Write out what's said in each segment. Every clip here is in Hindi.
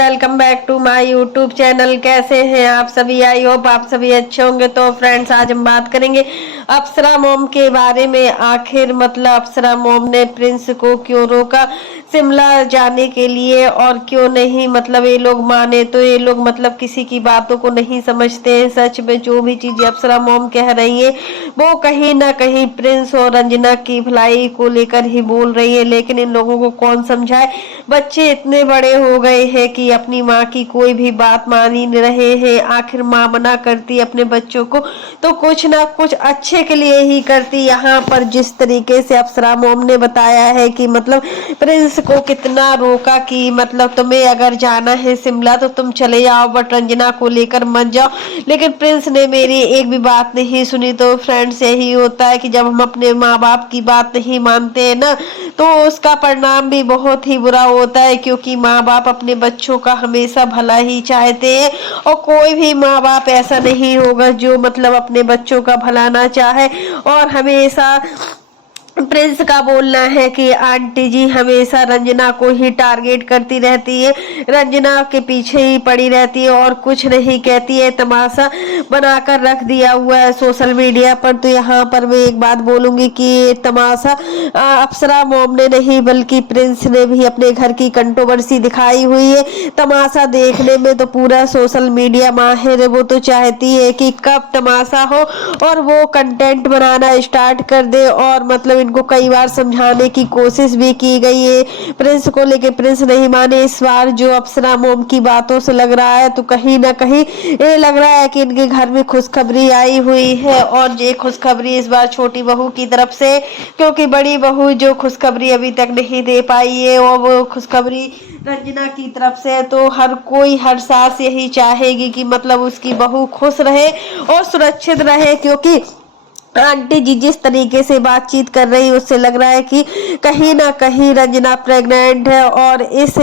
Welcome back to my YouTube channel. कैसे हैं आप सभी? आई होप आप सभी अच्छे होंगे। तो फ्रेंड्स, आज हम बात करेंगे अप्सरा मॉम के बारे में। आखिर मतलब अप्सरा मॉम ने प्रिंस को क्यों रोका शिमला जाने के लिए, और क्यों नहीं मतलब ये लोग माने तो ये लोग मतलब किसी की बातों को नहीं समझते हैं। सच में जो भी चीजें अप्सरा मॉम कह रही है वो कहीं ना कहीं प्रिंस और रंजना की भलाई को लेकर ही बोल रही है, लेकिन इन लोगों को कौन समझाए। बच्चे इतने बड़े हो गए हैं कि अपनी माँ की कोई भी बात मान ही नहीं रहे हैं। आखिर माँ मना करती है अपने बच्चों को तो कुछ ना कुछ अच्छे के लिए ही करती। यहाँ पर जिस तरीके से अप्सरा मॉम ने बताया है कि मतलब प्रिंस को कितना रोका कि मतलब तुम्हें अगर जाना है शिमला तो तुम चले जाओ, बट रंजना को लेकर मत जाओ। लेकिन प्रिंस ने मेरी एक भी बात नहीं सुनी। तो फ्रेंड्स, यही होता है कि जब हम अपने माँ बाप की बात नहीं मानते हैं ना, तो उसका परिणाम भी बहुत ही बुरा होता है, क्योंकि माँ बाप अपने बच्चों का हमेशा भला ही चाहते हैं। और कोई भी माँ बाप ऐसा नहीं होगा जो मतलब अपने बच्चों का भला ना चाहे। और हमेशा प्रिंस का बोलना है कि आंटी जी हमेशा रंजना को ही टारगेट करती रहती है, रंजना के पीछे ही पड़ी रहती है और कुछ नहीं कहती है। तमाशा बनाकर रख दिया हुआ है सोशल मीडिया पर। तो यहाँ पर मैं एक बात बोलूंगी कि ये तमाशा अप्सरा मॉम ने नहीं बल्कि प्रिंस ने भी अपने घर की कंट्रोवर्सी दिखाई हुई है। तमाशा देखने में तो पूरा सोशल मीडिया माहिर है, वो तो चाहती है कि कब तमाशा हो और वो कंटेंट बनाना स्टार्ट कर दे। और मतलब इनको कई बार समझाने की कोशिश भी की गई है प्रिंस को, लेकिन प्रिंस नहीं माने। इस बार जो अप्सरा मॉम की बातों से लग रहा है तो कहीं ना कहीं ये लग रहा है कि इनके घर में खुशखबरी आई हुई है। और ये खुशखबरी इस बार छोटी बहू की तरफ से, क्योंकि बड़ी बहू जो खुशखबरी अभी तक नहीं दे पाई है और वो खुशखबरी रंजना की तरफ से। तो हर कोई हर सास यही चाहेगी कि मतलब उसकी बहू खुश रहे और सुरक्षित रहे, क्योंकि आंटी जी जिस तरीके से बातचीत कर रही है उससे लग रहा है कि कहीं ना कहीं रंजना प्रेग्नेंट है। और इस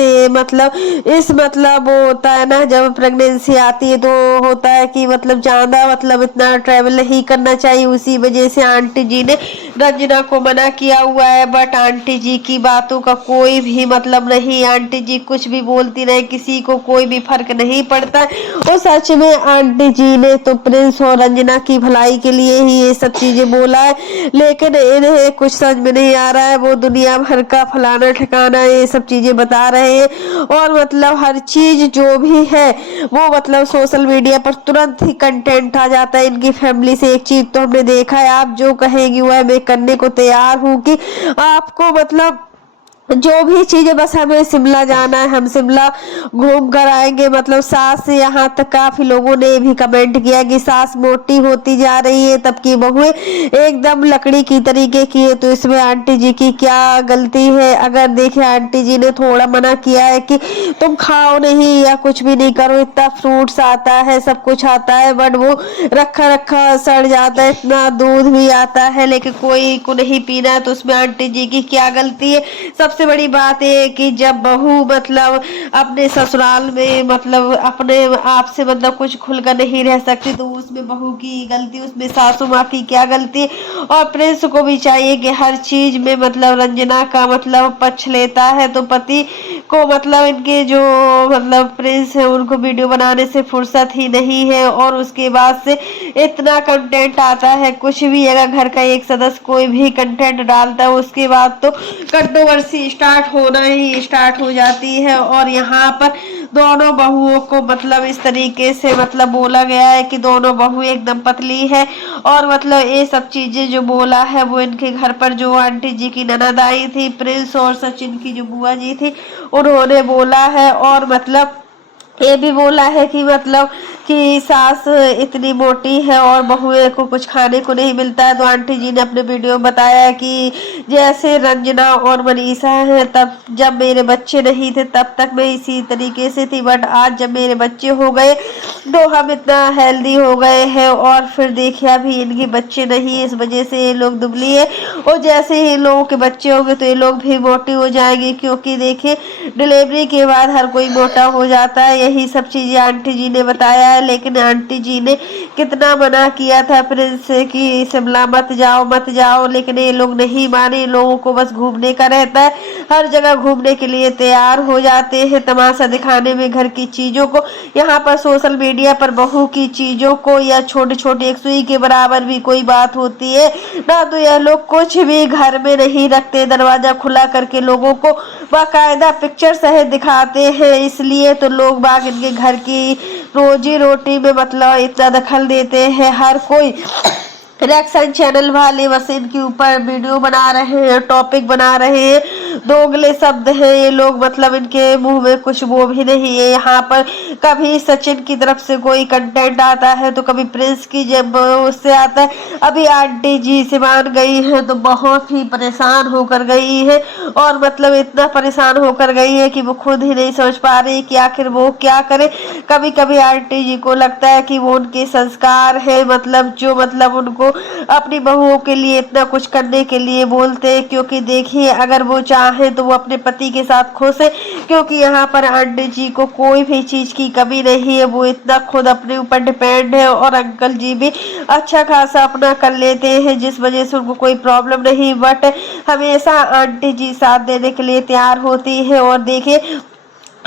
मतलब वो होता है ना, जब प्रेगनेंसी आती है तो होता है कि मतलब ज्यादा मतलब इतना ट्रैवल नहीं करना चाहिए। उसी वजह से आंटी जी ने रंजना को मना किया हुआ है। बट आंटी जी की बातों का कोई भी मतलब नहीं। आंटी जी कुछ भी बोलती रहे, किसी को कोई भी फर्क नहीं पड़ता। और सच में आंटी जी ने तो प्रिंस और रंजना की भलाई के लिए ही ये सब चीजें बोला है, लेकिन इन्हें कुछ समझ में नहीं आ रहा है। वो दुनिया भर का फलाना ठिकाना ये सब चीजें बता रहे हैं। और मतलब हर चीज जो भी है वो मतलब सोशल मीडिया पर तुरंत ही कंटेंट आ जाता है इनकी फैमिली से। एक चीज तो हमने देखा है, आप जो कहेंगी वह मैं करने को तैयार हूँ कि आपको मतलब जो भी चीजें, बस हमें शिमला जाना है, हम शिमला घूम कर आएंगे। मतलब सास, यहाँ तक काफी लोगों ने भी कमेंट किया कि सास मोटी होती जा रही है, तब की बहुएं एकदम लकड़ी की तरीके की है। तो इसमें आंटी जी की क्या गलती है? अगर देखे आंटी जी ने थोड़ा मना किया है कि तुम खाओ नहीं या कुछ भी नहीं करो, इतना फ्रूट्स आता है, सब कुछ आता है, बट वो रखा रखा सड़ जाता है। इतना दूध भी आता है लेकिन कोई को नहीं पीना है, तो उसमें आंटी जी की क्या गलती है? सबसे बड़ी बात है कि जब बहू मतलब अपने ससुराल में मतलब अपने आप से मतलब कुछ खुलकर नहीं रह सकती, तो उसमें बहू की गलती, उसमें सासू माँ की क्या गलती? और प्रिंस को भी चाहिए कि हर चीज में मतलब रंजना का मतलब पक्ष लेता है। तो पति को मतलब इनके जो मतलब प्रिंस है उनको वीडियो बनाने से फुर्सत ही नहीं है। और उसके बाद से इतना कंटेंट आता है, कुछ भी अगर घर का एक सदस्य कोई भी कंटेंट डालता है उसके बाद तो कंट्रोवर्सी स्टार्ट होना ही स्टार्ट हो जाती है। और यहाँ पर दोनों बहुओं को मतलब इस तरीके से मतलब बोला गया है कि दोनों बहू एकदम पतली है। और मतलब ये सब चीजें जो बोला है वो इनके घर पर जो आंटी जी की ननद आई थी, प्रिंस और सचिन की जो बुआ जी थी, उन्होंने बोला है। और मतलब ये भी बोला है कि मतलब कि सास इतनी मोटी है और बहुए को कुछ खाने को नहीं मिलता है। तो आंटी जी ने अपने वीडियो में बताया है कि जैसे रंजना और मनीषा है, तब जब मेरे बच्चे नहीं थे तब तक मैं इसी तरीके से थी, बट आज जब मेरे बच्चे हो गए तो हम इतना हेल्दी हो गए हैं। और फिर देखिए अभी इनके बच्चे नहीं, इस वजह से ये लोग दुबली है। और जैसे ही इन लोगों के बच्चे होंगे तो ये लोग भी मोटी हो जाएंगे, क्योंकि देखिए डिलीवरी के बाद हर कोई मोटा हो जाता है। यही सब चीजें आंटी जी ने बताया है। है, लेकिन आंटी जी ने कितना मना किया था प्रिंस से कि शिमला मत जाओ मत जाओ, लेकिन ये लोग नहीं माने। लोगों को बस घूमने का रहता है, हर जगह घूमने के लिए तैयार हो जाते हैं, तमाशा दिखाने में घर की चीजों को। यहाँ पर सोशल मीडिया पर बहू की चीजों को या छोटे छोटे एक सुई के बराबर भी कोई बात होती है ना, तो यह लोग कुछ भी घर में नहीं रखते, दरवाजा खुला करके लोगों को बाकायदा पिक्चर सहित दिखाते हैं। इसलिए तो लोग बाग इनके घर की रोजी रोटी में मतलब इतना दखल देते हैं। हर कोई रिएक्शन चैनल वाले बस इनके ऊपर वीडियो बना रहे हैं, टॉपिक बना रहे हैं, दोगले शब्द हैं ये लोग, मतलब इनके मुंह में कुछ वो भी नहीं है। यहाँ पर कभी सचिन की तरफ से कोई कंटेंट आता है तो कभी प्रिंस की जब उससे आता है। अभी आंटी जी से मान गई है तो बहुत ही परेशान होकर गई है, और मतलब इतना परेशान होकर गई है कि वो खुद ही नहीं समझ पा रही कि आखिर वो क्या करे। कभी कभी आंटी जी को लगता है कि वो उनके संस्कार है, मतलब जो मतलब उनको अपनी बहुओं के लिए इतना कुछ करने के लिए बोलते हैं, क्योंकि देखिए अगर वो चाहे तो वो अपने पति के साथ खुश है, क्योंकि यहाँ पर आंटी जी को कोई भी चीज की कमी नहीं है, वो इतना खुद अपने ऊपर डिपेंड है, और अंकल जी भी अच्छा खासा अपना कर लेते हैं, जिस वजह से उनको कोई प्रॉब्लम नहीं। बट हमेशा आंटी जी साथ देने के लिए तैयार होती है। और देखिए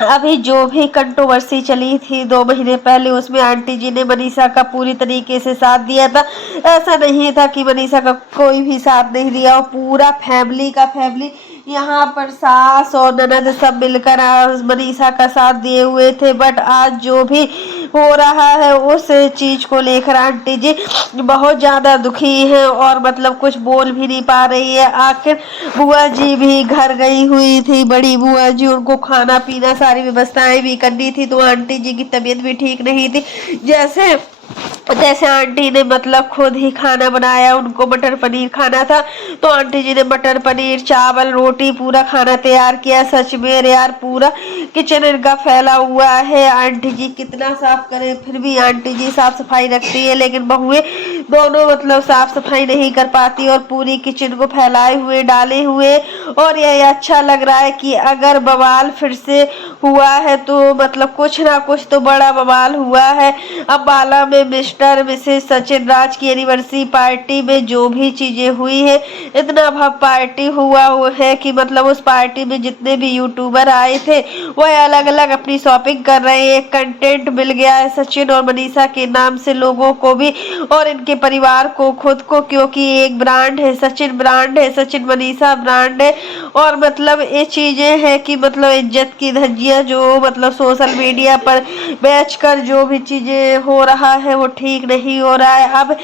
अभी जो भी कंट्रोवर्सी चली थी 2 महीने पहले, उसमें आंटी जी ने मनीषा का पूरी तरीके से साथ दिया था। ऐसा नहीं था कि मनीषा का कोई भी साथ नहीं दिया, और पूरा फैमिली का फैमिली यहाँ पर सास और ननद सब मिलकर मनीषा का साथ दिए हुए थे। बट आज जो भी हो रहा है उस चीज को लेकर आंटी जी बहुत ज्यादा दुखी है, और मतलब कुछ बोल भी नहीं पा रही है। आखिर बुआ जी भी घर गई हुई थी, बड़ी बुआ जी, उनको खाना पीना सारी व्यवस्थाएं भी करनी थी, तो आंटी जी की तबीयत भी ठीक नहीं थी। जैसे जैसे आंटी ने मतलब खुद ही खाना बनाया, उनको मटर पनीर खाना था तो आंटी जी ने मटर पनीर चावल रोटी पूरा खाना तैयार किया। सच में यार पूरा किचन इनका फैला हुआ है, आंटी जी कितना साफ करे फिर भी आंटी जी साफ सफाई रखती है, लेकिन बहुएं दोनों मतलब साफ सफाई नहीं कर पाती और पूरी किचन को फैलाए हुए डाले हुए। और यह अच्छा लग रहा है कि अगर बवाल फिर से हुआ है तो मतलब कुछ ना कुछ तो बड़ा बवाल हुआ है। अम्बाला में मिस्टर मिसेस सचिन राज की एनिवर्सरी पार्टी में जो भी चीजें हुई है, इतना भव्य पार्टी हुआ है कि मतलब उस पार्टी में जितने भी यूट्यूबर आए थे वह अलग अलग अपनी शॉपिंग कर रहे हैं। कंटेंट मिल गया है सचिन और मनीषा के नाम से लोगों को भी और इनके परिवार को खुद को, क्योंकि एक ब्रांड है सचिन, ब्रांड है सचिन, मनीषा ब्रांड है। और मतलब ये चीजें हैं कि मतलब इज्जत की धज्जियां जो मतलब सोशल मीडिया पर बेचकर जो भी चीजें हो रहा है वो ठीक नहीं हो रहा है। अब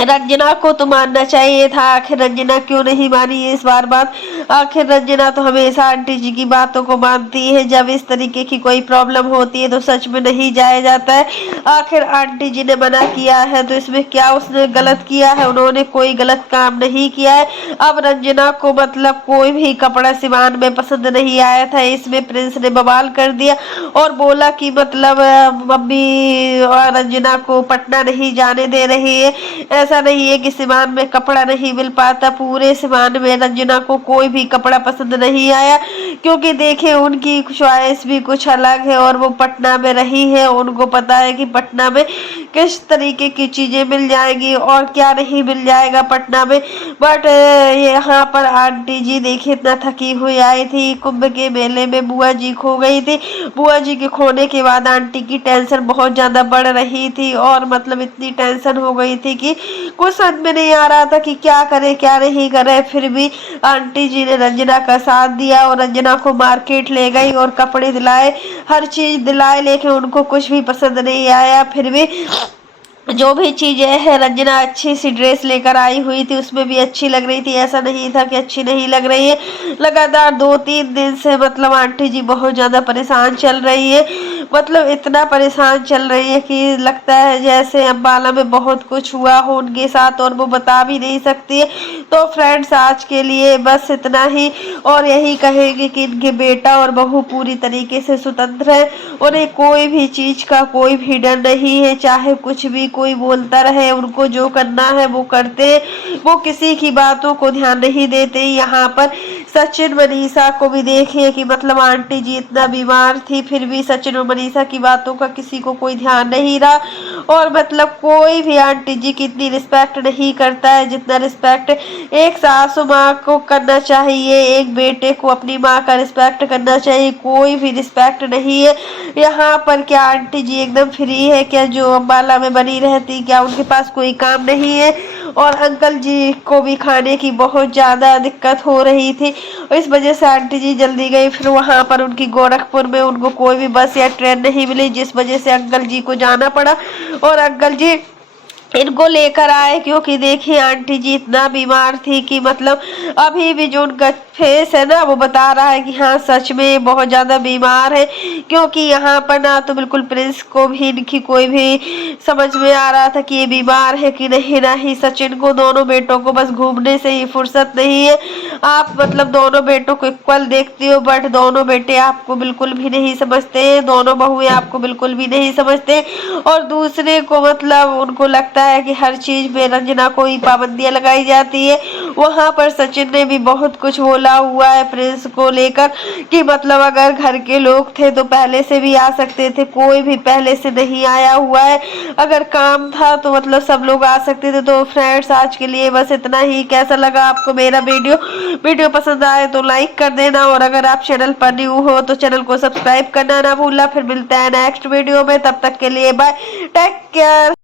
रंजना को तो मानना चाहिए था, आखिर रंजना क्यों नहीं मानी इस बार बात। आखिर रंजना तो हमेशा आंटी जी की बातों को मानती है, जब इस तरीके की कोई प्रॉब्लम होती है तो सच में नहीं जाया जाता है। आखिर आंटी जी ने मना किया है तो इसमें क्या उसने गलत किया है? उन्होंने कोई गलत काम नहीं किया है। अब रंजना को मतलब कोई भी कपड़ा सिवान में पसंद नहीं आया था, इसमें प्रिंस ने बवाल कर दिया और बोला कि मतलब मम्मी रंजना को पटना नहीं जाने दे रही है। ऐसा नहीं है कि सिवान में कपड़ा नहीं मिल पाता, पूरे सिवान में रंजना को कोई भी कपड़ा पसंद नहीं आया, क्योंकि देखे उनकी च्वाइस भी कुछ अलग है और वो पटना में रही है, उनको पता है कि पटना में किस तरीके की चीजें मिल जाएंगी और क्या नहीं मिल जाएगा पटना में। बट यहाँ पर आंटी जी देखिए इतना थकी हुई आई थी, कुंभ के मेले में बुआ जी खो गई थी। बुआ जी के खोने के बाद आंटी की टेंशन बहुत ज्यादा बढ़ रही थी और मतलब इतनी टेंशन हो गई थी कि कुछ समझ में नहीं आ रहा था कि क्या करे क्या नहीं करे। फिर भी आंटी जी ने रंजना का साथ दिया और रंजना को मार्केट ले गई और कपड़े दिलाए, हर चीज दिलाए, लेकिन उनको कुछ भी पसंद नहीं आया। फिर भी जो भी चीजें है रंजना अच्छी सी ड्रेस लेकर आई हुई थी, उसमें भी अच्छी लग रही थी, ऐसा नहीं था कि अच्छी नहीं लग रही है। लगातार 2-3 दिन से मतलब आंटी जी बहुत ज्यादा परेशान चल रही है, मतलब इतना परेशान चल रही है कि लगता है जैसे अम्बाला में बहुत कुछ हुआ हो उनके साथ और वो बता भी नहीं सकती है। तो फ्रेंड्स आज के लिए बस इतना ही, और यही कहेंगे कि इनके बेटा और बहू पूरी तरीके से स्वतंत्र है, उन्हें कोई भी चीज का कोई भी डर नहीं है, चाहे कुछ भी कोई बोलता रहे, उनको जो करना है वो करते, वो किसी की बातों को ध्यान नहीं देते। यहाँ पर सचिन मनीषा को भी देखिए कि मतलब आंटी जी इतना बीमार थी, फिर भी सचिन और मनीषा की बातों का किसी को कोई ध्यान नहीं रहा। और मतलब कोई भी आंटी जी की इतनी रिस्पेक्ट नहीं करता है जितना रिस्पेक्ट एक सासू माँ को करना चाहिए, एक बेटे को अपनी माँ का रिस्पेक्ट करना चाहिए। कोई भी रिस्पेक्ट नहीं है यहाँ पर। क्या आंटी जी एकदम फ्री है क्या, जो अम्बाला में बनी रहती? क्या उनके पास कोई काम नहीं है? और अंकल जी को भी खाने की बहुत ज़्यादा दिक्कत हो रही थी, इस वजह से आंटी जी जल्दी गई। फिर वहाँ पर उनकी गोरखपुर में उनको कोई भी बस या ट्रेन नहीं मिली, जिस वजह से अंकल जी को जाना पड़ा। और अंकल जी इनको लेकर आए, क्योंकि देखिए आंटी जी इतना बीमार थी कि मतलब अभी भी जो उनका फेस है ना वो बता रहा है कि हाँ सच में बहुत ज्यादा बीमार है। क्योंकि यहाँ पर ना तो बिल्कुल प्रिंस को भी इनकी कोई भी समझ में आ रहा था कि ये बीमार है कि नहीं, ना ही सचिन को। दोनों बेटों को बस घूमने से ही फुर्सत नहीं है। आप मतलब दोनों बेटों को इक्वल देखती हो, बट दोनों बेटे आपको बिल्कुल भी नहीं समझते हैं, दोनों बहुएं आपको बिल्कुल भी नहीं समझते। और दूसरे को मतलब उनको लगता है कि हर चीज में रंजना को ही पाबंदियां लगाई जाती है। वहां पर सचिन ने भी बहुत कुछ बोला हुआ है प्रिंस को लेकर कि मतलब अगर घर के लोग थे तो पहले से भी आ सकते थे, कोई भी पहले से नहीं आया हुआ है। अगर काम था तो मतलब सब लोग आ सकते थे। तो फ्रेंड्स आज के लिए बस इतना ही। कैसा लगा आपको मेरा वीडियो पसंद आए तो लाइक कर देना, और अगर आप चैनल पर न्यू हो तो चैनल को सब्सक्राइब करना ना भूलना। फिर मिलता है नेक्स्ट वीडियो में, तब तक के लिए बाय, टेक केयर।